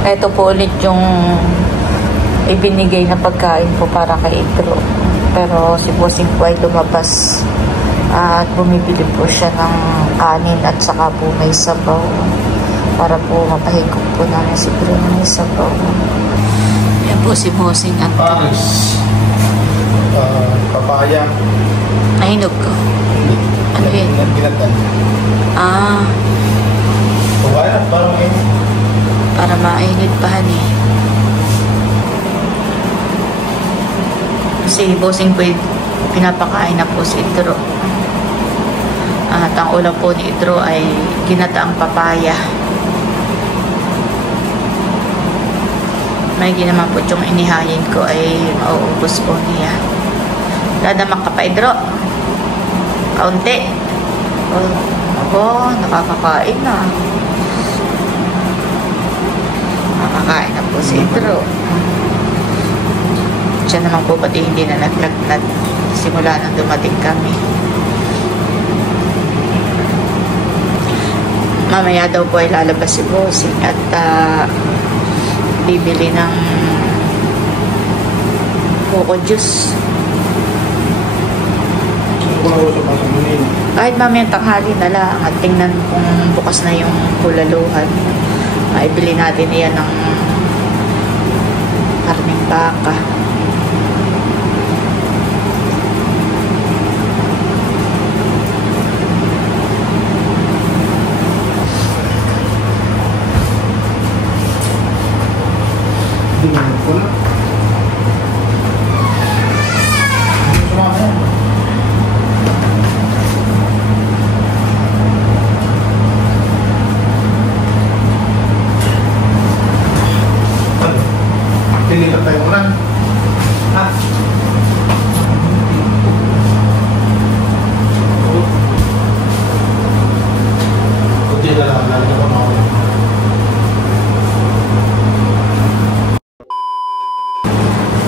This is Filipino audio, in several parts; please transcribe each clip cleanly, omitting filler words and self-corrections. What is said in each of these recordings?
Ito po ulit yung ibinigay na pagkain po para kay Idro. Pero si Bossing po ay lumabas at bumibili po siya ng kanin at saka po may sabaw para po mapahigop po namin si Idro na may sabaw. Yan po si Bossing at papaya. Nahinog ko. Ano yun? Ginatan. Papaya, parang mainit. Para mainit pa eh. Si Bossing po pinapakain na po si Idro. At ang ulam po ni Idro ay ginataang papaya. May ginaman po yung inihayin ko ay mauubos po niya. Dadamak ka pa, Idro. Kaunti. Nakakakain na. Nakakain na po si Idro. Siya naman po pati hindi na naglagnat simula nang dumating kami. Mamaya daw po ay lalabas si Bossing at bibili ng buko juice. Kahit mamaya tanghali na lang at tingnan kung bukas na yung kulaluhan. Maibili natin iyan ng karning baka.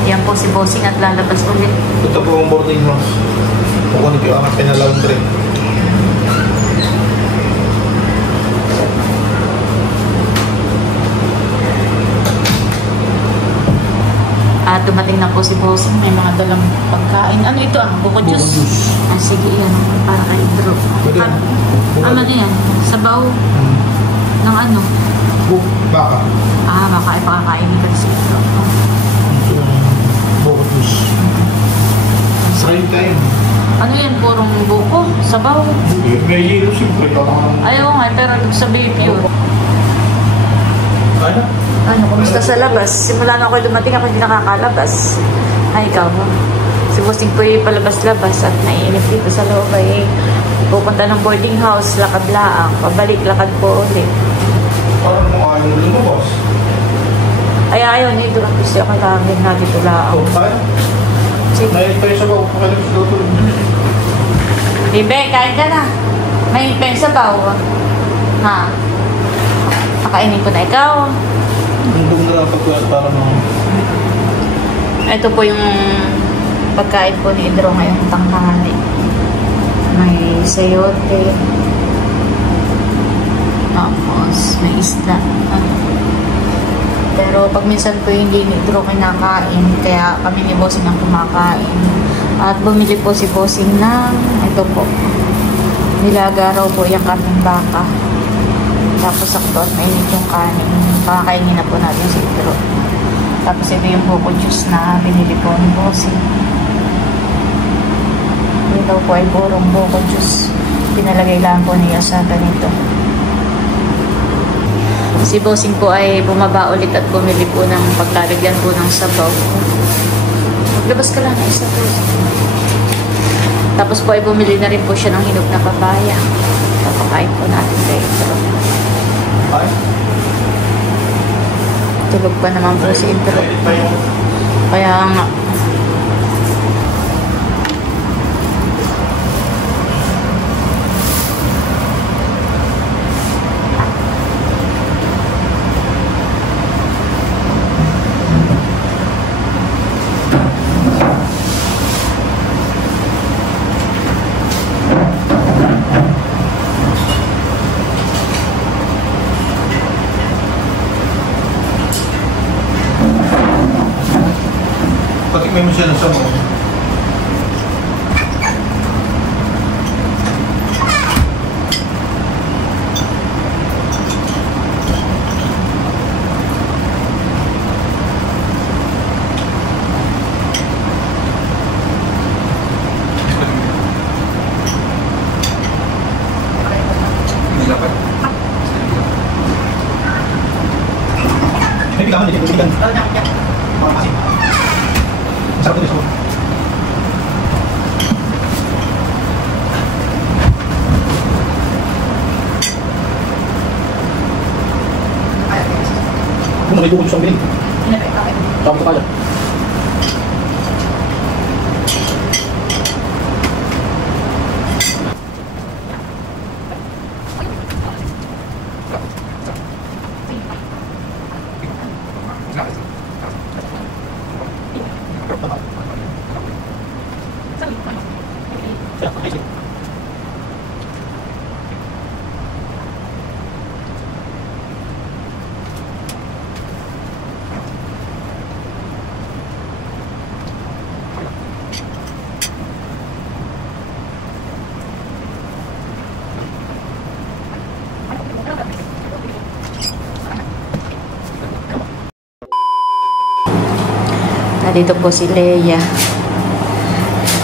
Yan po si Bossing at lalabas ulit. Ito po ang boarding house. Kukunin ko ang pinalaundry. Dumating na po si Bossing. May mga dalang pagkain. Ano ito buko juice? Sige yan. Para kay Idro. Ano yan? Sabaw? Ng ano? Baka. Baka ay pakakainin ka si Idro. Buko juice. Fry time. Ano yan? Purong buko? Sabaw? May hilo siyempre. Ayaw nga, pero sabi pure. Ano? Kumusta sa labas? Simula na ako dumating, ako hindi nakakalabas. Ay, ikaw mo. Si Bossing po ay palabas-labas at naiinip dito sa loob ay pupunta ng boarding house, lakad-laang. Pabalik, lakad po ulit. Parang mga ayaw nyo mo, boss? Ay, ayaw niyo. Durang gusto ako namin na dito laang. Sige. May sabaw. Pakalabas dito. Bibe, kain ka na. May sabaw. Ha? Pakainin ko na ikaw. Hindi na lang pagkuhan para mga... Ito po yung pagkain po ni Idro ngayong tanghali. May sayote. Tapos may isda. Pero pag minsan po hindi ni Idro kinakain, kaya kami ni Bossing ang kumakain. At bumili po si Bossing ng ito po. Nilaga raw po yung karning baka. Tapos sakto at mainit yung kanin. Pakakainin na po natin si Idro. Tapos ito yung buko juice na binili po ni Bossing. Ito po ay purong buko juice. Pinalagay lang po niya sa ganito. Si Bossing po ay bumaba ulit at bumili po ng paglalagyan po ng sabaw. Maglabas ka lang na isa po. Tapos po ay bumili na rin po siya ng hinog na papaya. Papakain po natin kay Idro. Tulog pa naman po si Idro. Kaya nga. May mo siya ng sabaw. May bigaman din, bigaman. Mga kasi. Sarap din ito. Kung may bukod siyang biling. Tapos ito kaya. Dito po si Leia.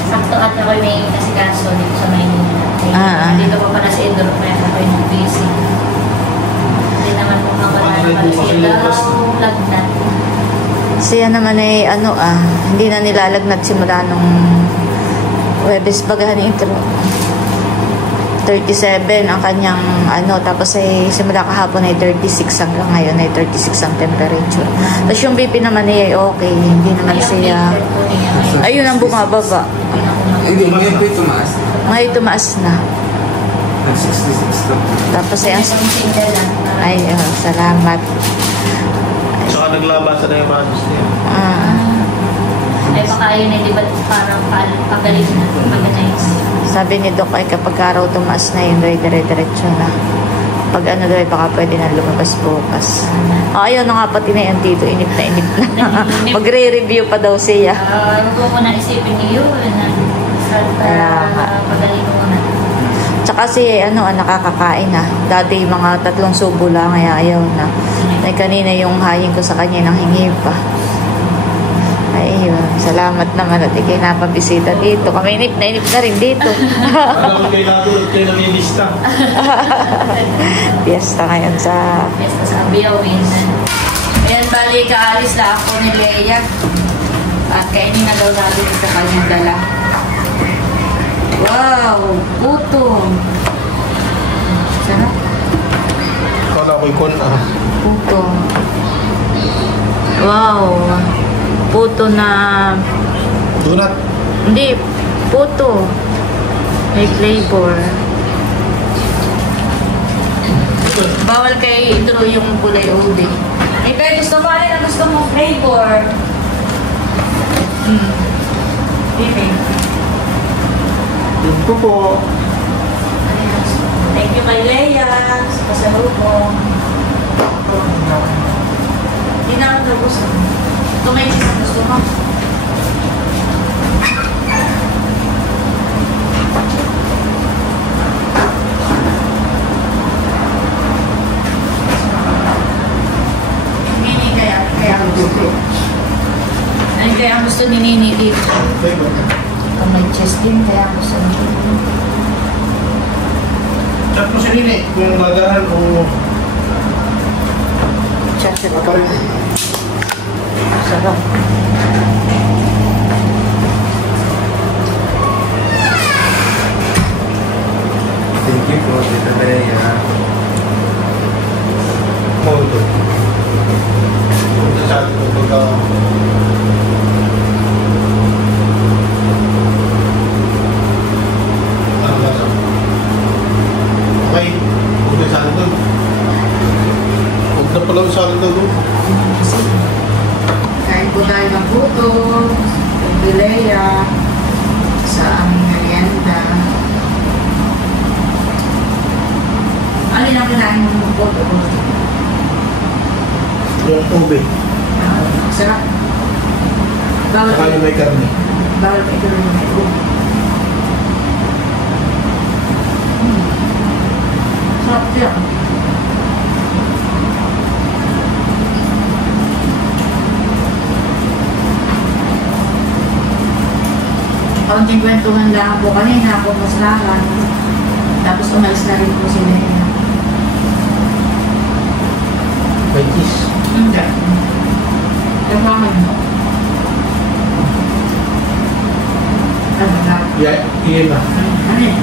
Sakto at ako may kasikaso dito sa Maynila. Dito po pala si Endor, kaya ako yung busy. Hindi naman po mawala na pala siya lagnat. Siya naman ay hindi na nilalagnat simula nung Webes Bagahan intro. 37 ang kanyang tapos ay simula kahapon ay 36 hanggang ngayon ay 36 ang temperature. Tapos yung BP naman ay okay, hindi naman siya ayun ang bumababa. Hindi, ngayon po tumaas. Ngayon tumaas na. Nag-66 lang. Tapos ay salamat. Saka naglabasan na yung manos niya. Ay baka yun ay di ba parang pagaling na pag-nice. Sabi ni Doc ay kapag araw tumaas na yun, dire-diretso na. Pag daw ay baka pwede na lumabas bukas. Ayaw na nga pati na yan dito, inip na. Magre-review pa daw siya. Huwag ko na isipin niyo na pagaling ko na. Tsaka si nakakakain na. Dati mga 3 subo lang, kaya ayaw na. Ay kanina yung hayin ko sa kanya nang hingi pa. Ayun, salamat naman at ikay napabisita dito. Kami inip na rin dito. Alam mo kayo natulog kayo ng ilista. Fiesta ngayon sa... Fiesta sa Biawin. Ayan, bali, kaalis na ako ni Leia. At kainin na daw natin sa kanyang dala. Wow! Puto! Sarap. Kala ko'y kon Puto. Wow! Puto na... Donut. Hindi, puto. May flavor. Bawal kay intro yung kulay ube. Ikaw, gusto mo? Alin ang gusto mo? Flavor. Dito. Ito po. Thank you, my Leia. Sa pasalubong. Hindi na ako gusto. Ito may isa gusto mo. Nini kaya ang gusto. Ano kaya ang gusto ni Nini dito? May chest din kaya ang gusto ni Nini. Chat mo si Nini kung magahan o... Chat siya Apa rin. sarap. Thank you po, Tita Leia. Oh, ito. Punta sa atin kung pagka... Ano lasa? Okay. Punta sa atin doon. Huwag na pala sa atin doon. Kain po tayo ng puto, ng Leia, sa aming merienda. Alin ang kinain mo ng puto? Yung tubig. Sarap. Bawal Saka yung may karne. Bawal pa ito rin may ulo. Sarap siya. Kaunting kwentuhan lang po kanina po masalakan. Tapos umalis na rin po sila. May cheese. Hindi. Kamahan mo. Ano na? Iyan na. Ano eh?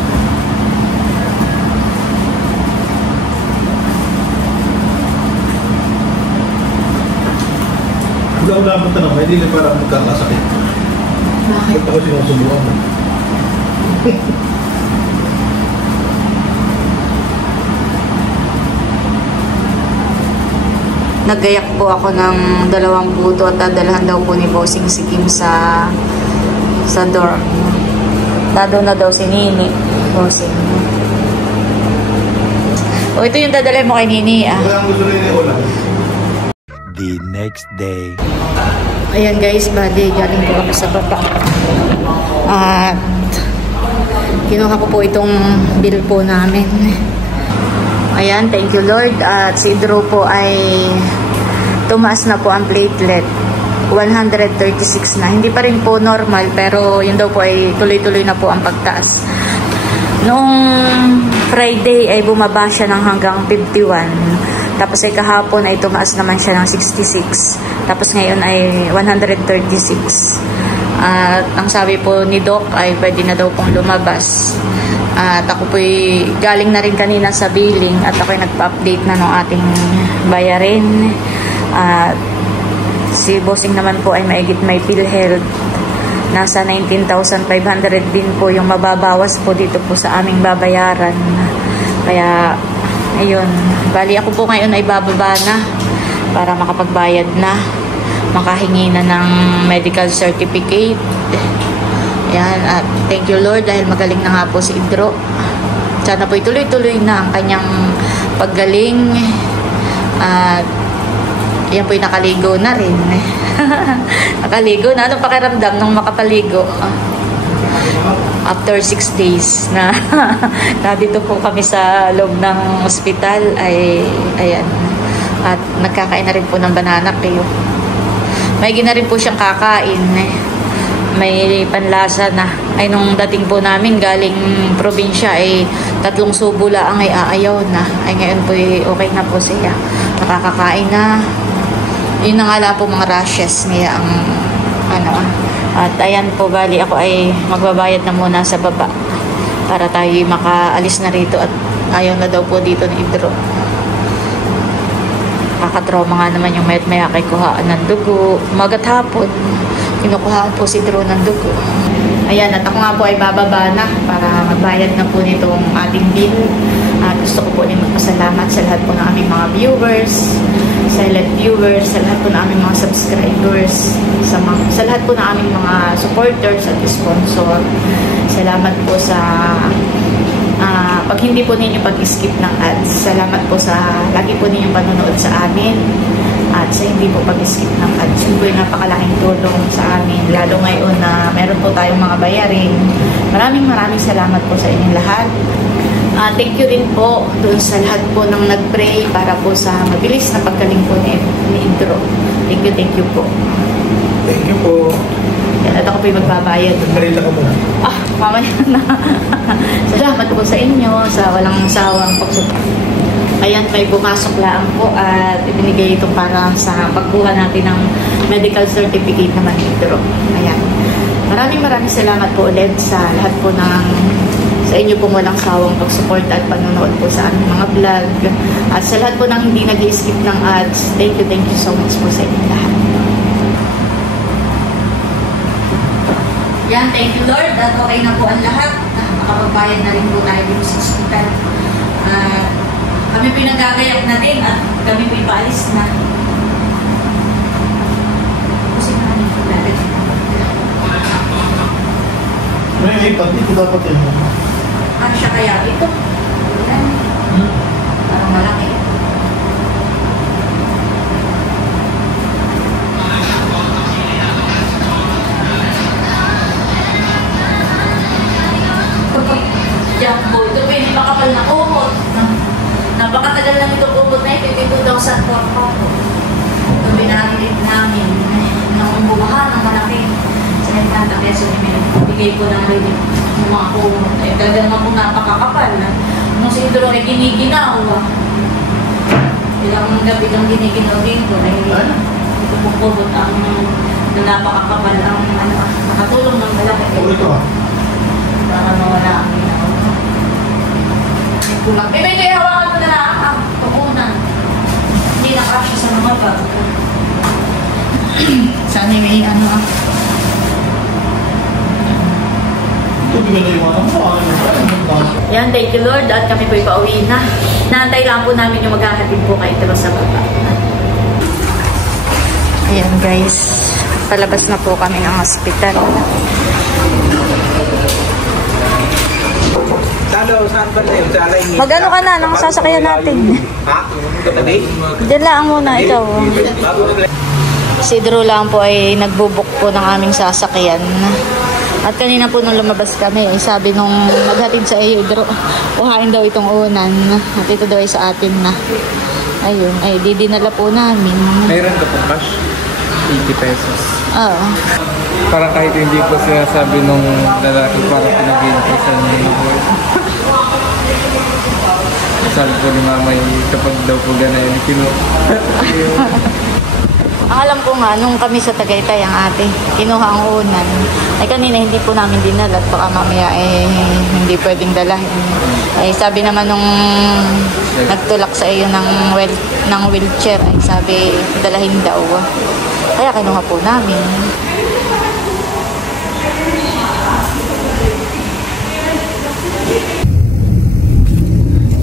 Wala ko napunta na. Hindi na parang magkakasakit. Bakit? Ba't ako sinusubukan mo? Naggayak po ako ng 2 puto at dadalhan daw po ni Bossing si Kim sa dorm. Dado na daw si Nini. Bossing. O, ito yung dadalhin mo kay Nini, ah. Wala ang gusto rin yung ulam. The next day. Ayan guys, bali, galing po kami sa baba. At kinuha ko po itong bill po namin. Ayan, thank you Lord. At si Drew po ay tumaas na po ang platelet. 136 na. Hindi pa rin po normal, pero yun daw po ay tuloy-tuloy na po ang pagtaas. Noong Friday ay bumaba siya ng hanggang 51. Tapos ay kahapon ay tumaas naman siya ng 66. Tapos ngayon ay 136. At ang sabi po ni Doc ay pwede na daw pong lumabas. At ako po'y galing na rin kanina sa billing at ako'y nagpa-update na ng ating bayarin. At si Bossing naman po ay maigit may PhilHealth. Nasa 19,500 din po yung mababawas po dito po sa aming babayaran. Kaya, ayun. Bali ako po ngayon ay bababa na para makapagbayad na. Makahingi na ng medical certificate. Yan, at thank you Lord dahil magaling na nga po si Idro. Sana po ituloy-tuloy na ang kanyang paggaling. At yan po'y nakaligo na rin. Nakaligo na. Anong pakiramdam nung makapaligo? After 6 days na dito po kami sa loob ng ospital ay ayan. At nagkakain na rin po ng banana kayo. May gina rin po siyang kakain. May panlasa na. Ay nung dating po namin galing probinsya ay 3 subo lang ay aayaw na. Ay ngayon po okay na po siya. Nakakakain na. Yun na nga lang po mga rashes niya ang ano. At ayan po bali ako ay magbabayad na muna sa baba para tayo makaalis na rito at ayaw na daw po dito ni Idro. Kakatrauma nga naman yung maya kay kuhaan ng dugo. Umagat hapon kinukuhaan po si Drew ng dugo. Ayan, at ako nga po ay bababa na para magbayad na po nitong ating bill. At gusto ko po rin magpasalamat sa lahat po ng aming mga viewers, silent viewers, sa lahat po ng aming mga subscribers, sa lahat po ng aming mga supporters at sponsor. Salamat po sa pag hindi po ninyo pag-skip ng ads. Salamat po sa lagi po ninyong panonood sa amin at sa hindi po pag-skip ng ads. Yun po yung napakalaking tulong sa amin. Lalo ngayon na meron po tayong mga bayarin. Maraming salamat po sa inyong lahat. Thank you rin po doon sa lahat po ng nag-pray para po sa mabilis na paggaling po ni Idro. Thank you po. Thank you po. Yan, at ako po yung magbabayad. Marita ka muna. Mamaya na. Salamat po sa inyo sa walang sawang pagsuporta. Ayan, may pumasok lang po at ibinigay ito para sa pagkuha natin ng medical certificate naman dito. Ayan. Maraming salamat po ulit sa lahat po ng sa inyo pong walang sawang pagsuporta at panonood po sa aming mga vlog. At sa lahat po ng hindi nag-skip ng ads, thank you so much po sa inyong lahat. Yan, thank you Lord. At okay na po ang lahat. Makapagbayad na rin po tayo dito sa hospital. Kami po nagagayak na din at kami po ipaalis na. Kasi na kami po lalit. May ipat dito dapat yun. Ano siya kaya? Ito. Yan. Parang malaki. sa Corpo. Ito binanggit namin nung bumaha ng malaki. Sa 90 peso bigay ko ng relief ng mga kumot. Eh, talagang ako napakakapal. Nung si Idro ay giniginaw. Ilang gabi lang giniginaw dito. Ito po kumot ang napakakapal ang nakatulong ng malaki. Para mawala ang ginaw. May hawakan mo na lang. Pukunan. Hindi nakasya sa mga bag. Sana may Yan, thank you Lord. At kami po'y pauwi na. Naantay lang po namin yung maghahatid po kayo ito sa baba. Ayan guys, palabas na po kami ng hospital. Saan ba na yun? Magano ka na nang sasakyan natin? Ha? Diyan lang muna ikaw. Si Drew lang po ay nagbubuk po ng aming sasakyan. At kanina po nung lumabas kami, sabi nung naghatid sa iyo, Drew, kuhain daw itong unan. At ito daw ay sa atin na. Ayun, ay didinala po namin. Mayroon ka po cash? 80 pesos. Oo. Para kahit hindi po sinasabi nung lalaki para pinag-iintisan niya. Sabi po ni Mamay, kapag daw po ganayin, Ang alam ko nga, nung kami sa Tagaytay, ang ate, kinuha ang unan. Ay kanina hindi po namin dinala at baka mamaya hindi pwedeng dalahin. Ay sabi naman nung nagtulak sa iyo ng wheelchair, ay sabi dalahin daw. Kaya kinuha po namin.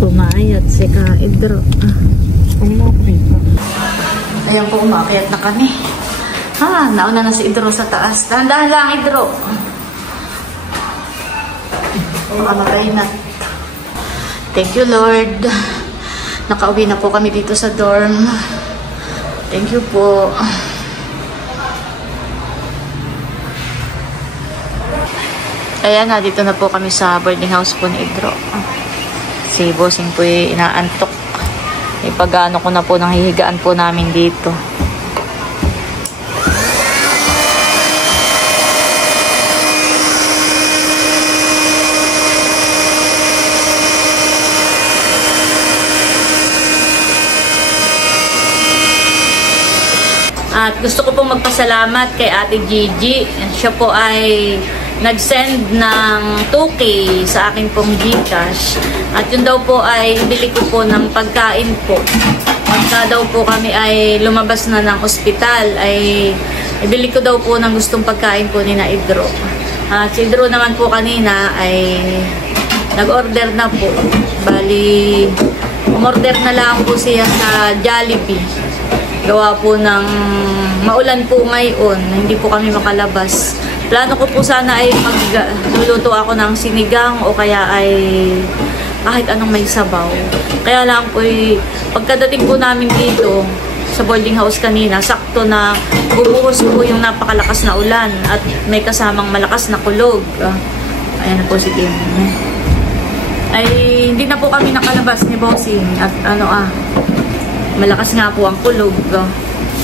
Pumayat si Ka-Idro. Ayan po, umakyat na kami. Nauna na si Idro sa taas. Dahan-dahan lang, Idro. Makamatay na. Thank you, Lord. Nakauwi na po kami dito sa dorm. Thank you po. Ayan na, dito na po kami sa boarding house po ni Idro. Si Bossing po inaantok. Ipagano ko na po ng hihigaan po namin dito. At gusto ko pong magpasalamat kay Ate Gigi. Siya po ay nag-send ng 2K sa akin pong Gcash. At yun daw po ay ibili ko po ng pagkain po. Pagka daw po kami ay lumabas na ng ospital, ay ibili ko daw po ng gustong pagkain po ni na Idro. At si Idro naman po kanina ay nag-order na po. Bali, umorder na lang po siya sa Jollibee. Gawa po ng maulan po ngayon, hindi po kami makalabas. Plano ko po sana ay magluluto ako ng sinigang o kaya ay kahit anong may sabaw. Kaya lang po pagkadating po namin dito sa boarding house kanina, sakto na bumuhos po yung napakalakas na ulan at may kasamang malakas na kulog. Ayan po si Kim. Ay hindi na po kami nakalabas ni Bossing at malakas nga po ang kulog.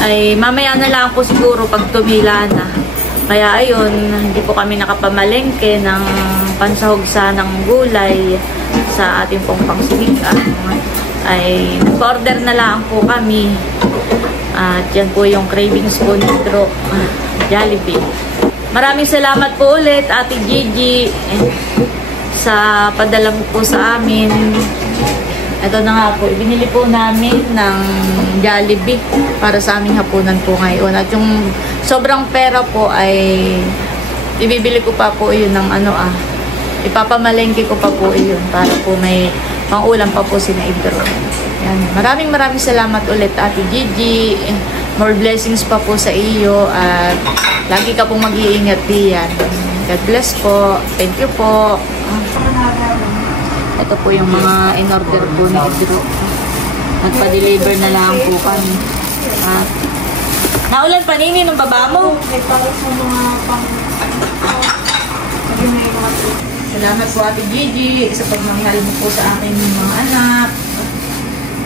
Ay mamaya na lang po siguro pag tumila na. Kaya ayun, hindi po kami nakapamalengke ng pansahog sa ng gulay sa ating pong pangsinigang. Ay nag-order na lang po kami. At yan po yung cravings po ni Idro, Jollibee. Maraming salamat po ulit Ate Gigi sa padala mo po sa amin. Ito na nga po, ibinili po namin ng Jollibee para sa aming hapunan po ngayon. At yung sobrang pera po ay ibibili ko pa po yun ng ipapamalengke ko pa po yun para po may pang-ulam pa po si na Idro. Yan. Maraming salamat ulit Ate Gigi. More blessings pa po sa iyo at lagi ka pong mag-iingat diyan. God bless po. Thank you po. Ito po yung mga in-order po ni Idro. Nagpa-deliver na lang po kami. Naulan pa nini ng baba mo? Salamat po Ate Gigi sa pagmamahal mo po sa akin mga anak.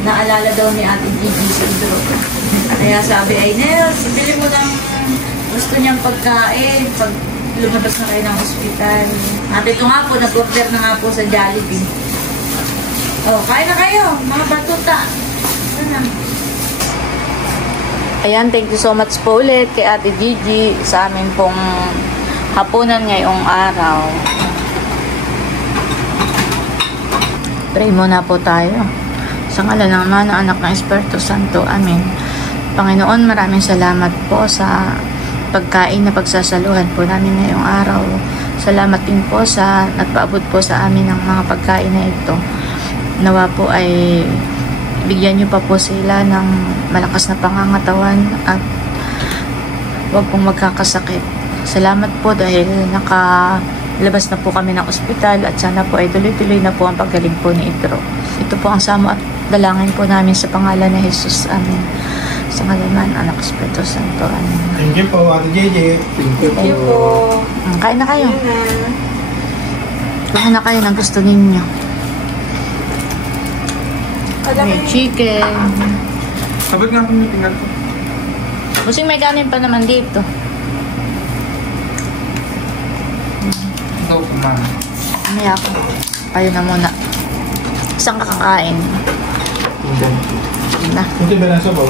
naalala daw ni Ate Gigi si Idro. Kaya sabi ay, Nels, bili mo ng gusto niyang pagkain pag lumabas na kayo ng ospital. At ito nga po, nag-order na nga po sa Jollibee. Oh, kain na kayo, mga batuta. Sana. Ayan, thank you so much po ulit kay Ate Gigi sa amin pong hapunan ngayong araw. Pray muna po tayo. Sa ngalan ng Ama, ng Anak, ng Espiritu Santo. Amen. Panginoon, maraming salamat po sa pagkain na pagsasaluhan po namin ngayong araw. Salamat din po sa nagpaabot po sa amin ng mga pagkain na ito. Nawa po ay bigyan niyo pa po sila ng malakas na pangangatawan at huwag pong magkakasakit. Salamat po dahil nakalabas na po kami ng ospital at sana po ay tuloy-tuloy na po ang paggaling po ni Idro. Ito po ang samo at dalangin po namin sa pangalan ni Jesus. Amen. Sa ngalan ng Anak, Espiritu Santo. Amen. Thank you po, Ate JJ. Thank you po. Kain na kayo. Kain na kayo ng gusto ninyo. May chicken. Sabag nga kung tingnan ko. Busing may kanin pa naman dito. Ito kumain. Mamaya ako. Kayo na muna. Isang kakakain. Na. Ito ba nasa po?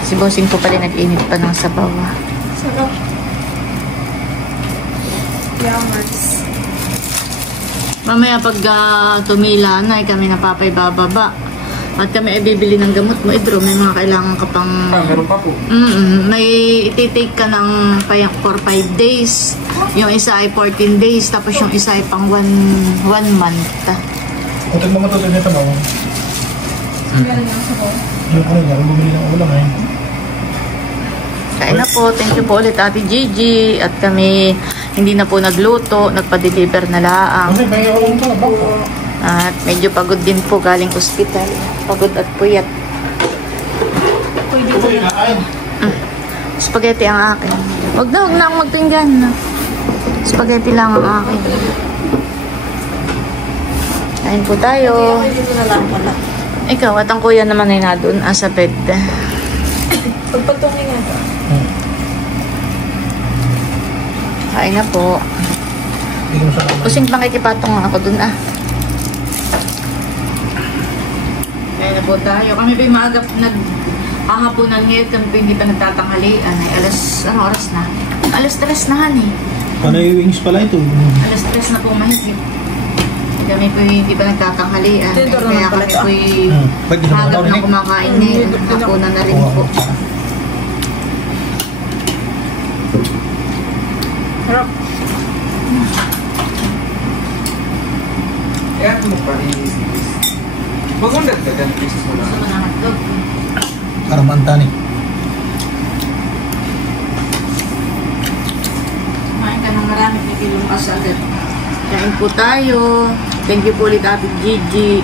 Si Bossing po pala nag-init pa ng sabaw. Sarap. Yummers. Mamaya pag tumila na, kami napapay bababa. At kami ay bibili ng gamot mo. Idro, may mga kailangan ka pang... Meron pa po. May ititake ka ng for 5 days. Yung isa ay 14 days. Tapos yung isa ay pang 1 month. Ito mga tuloy nito mo. Meron yung sabaw. Yung ano niya, kung bumili ng ulam eh. Kain na po. Thank you po ulit Ate Gigi. At kami hindi na po nagluto. Nagpa-deliver na laang. Kasi pahinga ko lang ito, bako. At medyo pagod din po galing ospital. Pagod at puyat. Pwede Ito yung nakain. Spaghetti ang akin. Huwag na akong magpinggan. Spaghetti lang ang akin. Kain po tayo. dito na lang pala. Ikaw, at ang kuya naman ay na doon sa bed. Pagpatungin nga ito. Kain na po. Hindi ko siya kamay. Kusing pakikipatong ako doon Kain na po tayo. Kami pa yung maaga naghahaponan ngayon. Kami pa hindi pa nagtatanghalian. Ay anong oras na? Alas 3 na eh. Ano yung wings pala ito? Alas 3 na po mahigit. Kami po hindi pa nagtatanghalian. Dito Kaya naman pala kami ito. po Pwede sa mga agap na tao, kumakain ngayon. Hapunan na rin po. Sarap. Kaya mo pa rin. Huwag mong dagdagan pieces mo lang. Gusto mo ng hotdog? Para mantani. Kumain ka ng marami, kikilong ka sa agad. Kain po tayo. Thank you po ulit Ate Gigi.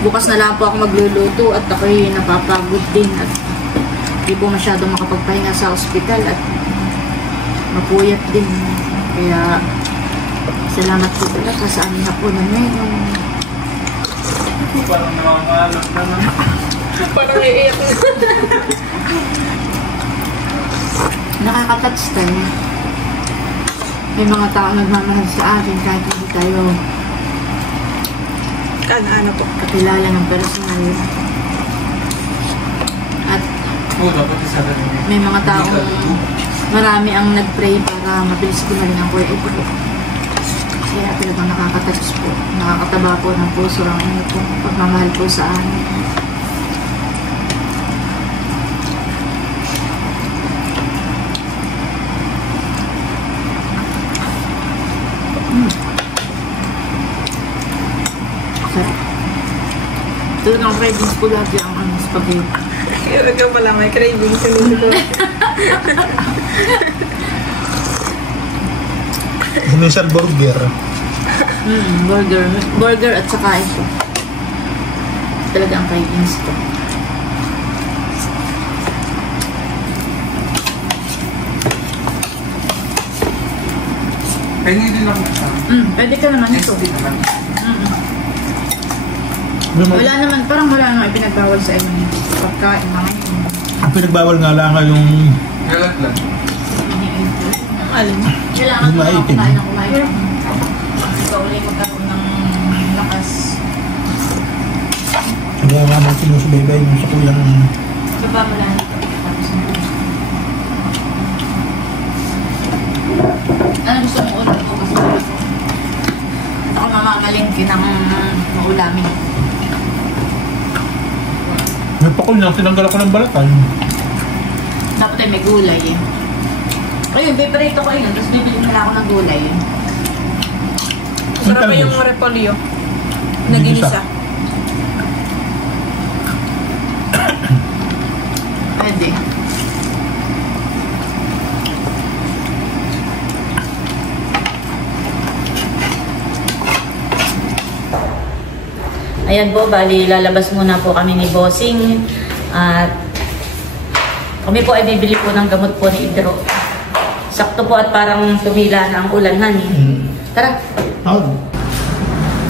Bukas na lang po ako magluluto at ako'y napapagod din at hindi po masyadong makapagpahinga sa ospital at mapuyat din. Kaya salamat po talaga sa aming hapunan ngayon. Parang nakakalap naman. Parang iiyak na. Nakaka-touch din. May mga tao nagmamahal sa akin kahit hindi tayo Ano po? kakilala ng personal. At Oo, dapat isa rin. may mga taong marami ang nag-pray para mabilis gumaling ang Kuya Idro. Kaya talagang nakaka-touch po. Nakakataba po ng puso ang inyo po. Pagmamahal po sa amin. Sarap. Talagang cravings ko lagi ang spaghetti. Ikaw pala may craving sa luto. Initial burger. Burger at saka ito. Talaga ang cravings ko. Kaya hindi lang siya. Pwede ka naman ito. Hindi naman. Wala naman, parang wala naman ipinagbawal sa inyo. Pagkain, mga Ang pinagbawal nga lang yung Kalat lang. Alin? kailangan Yung mo maitim. kumain ng kumain. Ikaw ulit magkaroon ng lakas. kaya nga naman sinusubaybay yung sa kuyang Baba mo lang. Tapos na. Ano gusto mo ulit ko? Ako mamamalingki ng maulamin. may pakul niya, tinanggal ako ng balatan. Dapat ay may gulay eh. Ayun, piperito ko yun. Tapos bibili nila ako ng gulay eh. Sarap pa yung repolyo. Naginisa. Pwede. Ayan po, bali lalabas muna po kami ni Bossing at kami po ay bibili po ng gamot po ni Idro. Sakto po at parang tumila na ang ulan, honey. Tara. Oh.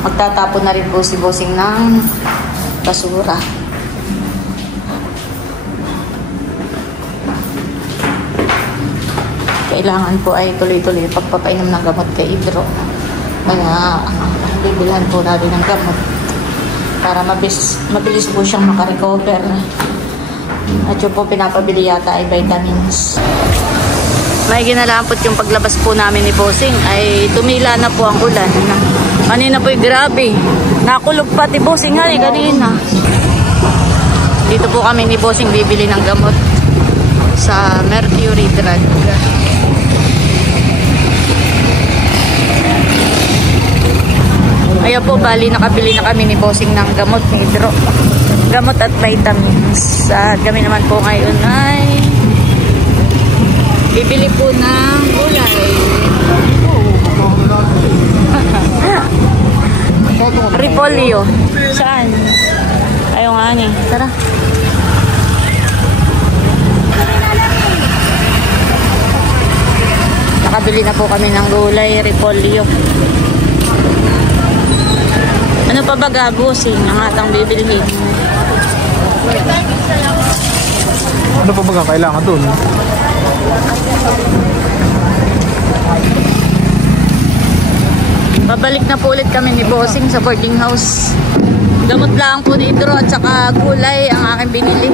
Magtatapon na rin po si Bossing ng basura. Kailangan po ay tuloy-tuloy pagpapainom ng gamot kay Idro. Kaya bibilhan po natin ng gamot para mabilis po siyang makarecover. At yung po pinapabili yata ay vitamins. May ginalampot yung paglabas po namin ni Bossing ay tumila na po ang ulan. Kanina po grabe. Nakulog pati Bossing nga kanina. Dito po kami ni Bossing bibili ng gamot sa Mercury Drug. Ayan po, bali nakabili na kami ni Bossing ng gamot ni Idro. Gamot at vitamins. At kami naman po ngayon ay bibili po ng gulay. Repolyo. Saan? Ayaw nga ni. Tara. Nakabili na po kami ng gulay, repolyo. Ano pa ba Bossing ang atang bibilhin? Ano pa ba kailangan doon? Babalik na po ulit kami ni Bossing sa boarding house. Gamot lang po ni Idro at saka gulay ang aking binili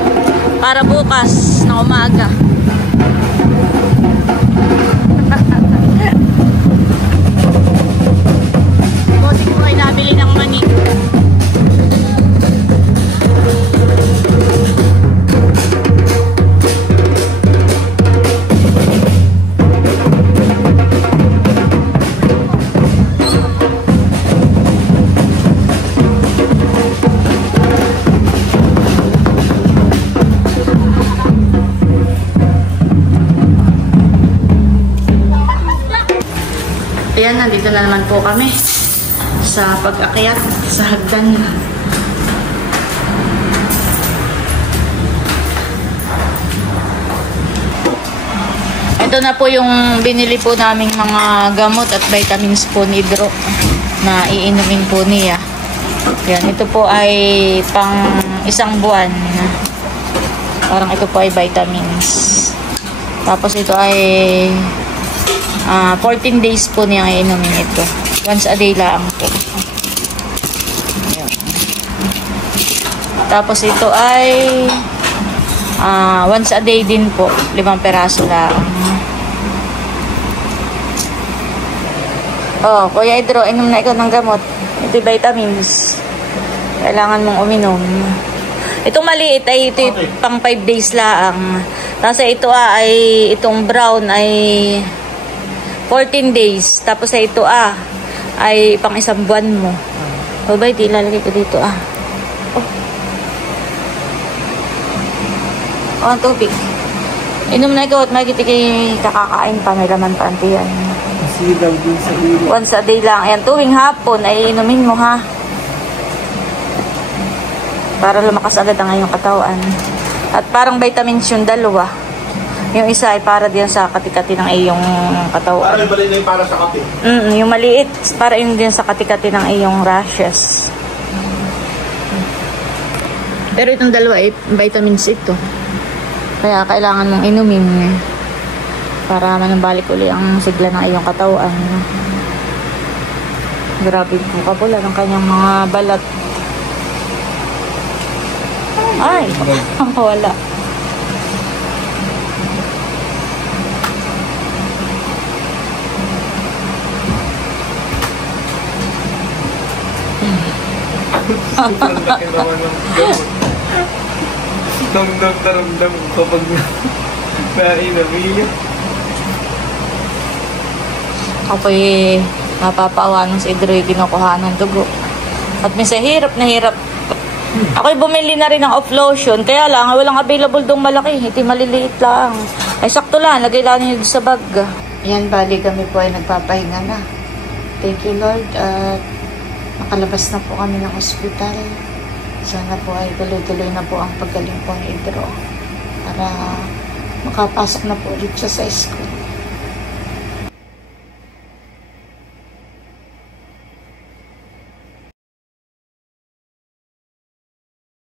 para bukas na umaga. Bossing po ay nabili ng mani. Ayan, nandito na naman po kami sa pag-akyat sa hagdan. Ito na po yung binili po naming mga gamot at vitamins po ni Idro na iinumin po niya. Ayan, ito po ay pang isang buwan. Parang ito po ay vitamins. Tapos ito ay 14 days po niyang iinumin ito. Once a day lang po. Ayan. Tapos ito ay once a day din po. 5 peraso lang. Oh, Kuya Idro, inom na ikaw ng gamot. Ito vitamins. Kailangan mong uminom. Itong maliit ay ito pang 5 days lang. Tapos ito ay itong brown ay 14 days. Tapos ito ay pang isang buwan mo. Babay, di lalagay ko dito Oh, ang tubig. Inom na ikaw at magkikiti kakakain pa. May laman pa ang tiyan. Silaw din sa ilo. Once a day lang. Ayan, tuwing hapon ay inumin mo ha. Para lumakas agad ang iyong katawan. At parang vitamins yung dalawa. Yung isa ay para din sa katikati ng iyong katawan. Para ibalin na yung para sa kape. Yung maliit, para yun din sa katikati ng iyong rashes. Pero itong dalawa, vitamin C ito. Kaya kailangan mong inumin para manumbalik uli ang sigla ng iyong katawan. Grabe po kapula ng kanyang mga balat. Ay, ang kawala. Sobrang laki naman ng gamot. Damdam na ramdam ko kapag nainom. Ako'y napapawa nung si Idroy kinukuha ng dugo. At minsan hirap na hirap. Ako'y bumili na rin ng off lotion. Kaya lang, walang available dong malaki. Iti maliliit lang. Ay sakto lang, lagay lang niyo sa bag. Yan, bali kami po ay nagpapahinga na. Thank you Lord. At nakalabas na po kami ng ospital. Sana po ay tuloy-tuloy na po ang paggaling po ni Idro. Para makapasok na po ulit siya sa school.